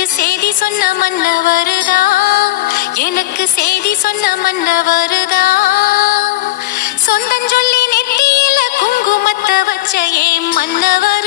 வச்சு செய்தி சொன்ன மன்ன வருதா? எனக்கு செய்தி சொன்ன மன்ன வருதா? சொந்தஞ்சொல்லி நெத்தியில குங்குமத்தை வச்ச ஏன் மன்னவர்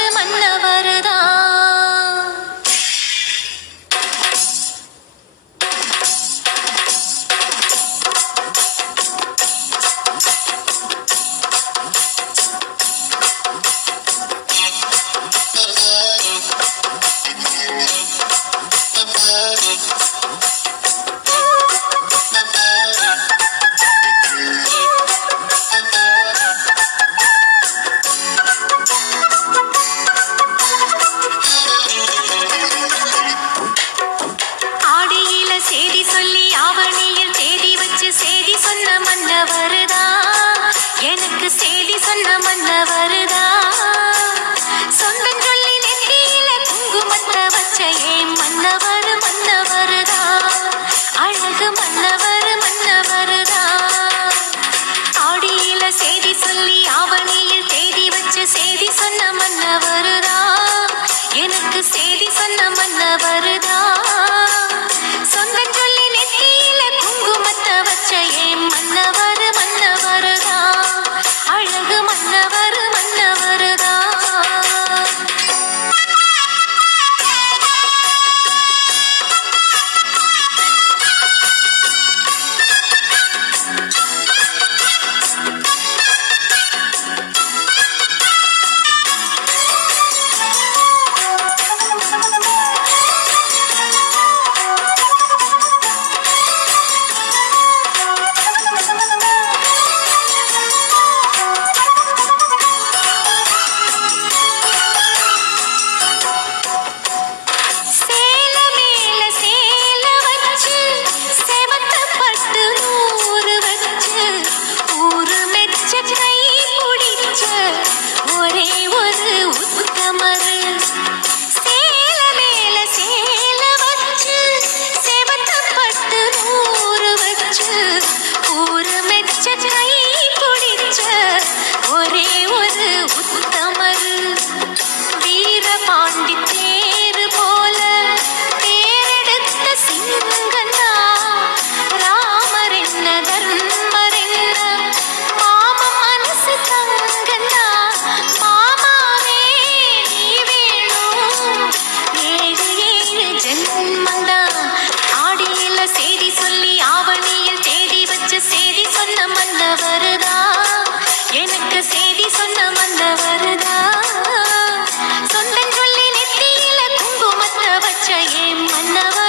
செய்தி சொன்ன மன்ன வருதா எனக்கு செய்தி சொன்ன மன்ன வருதா जय मनवा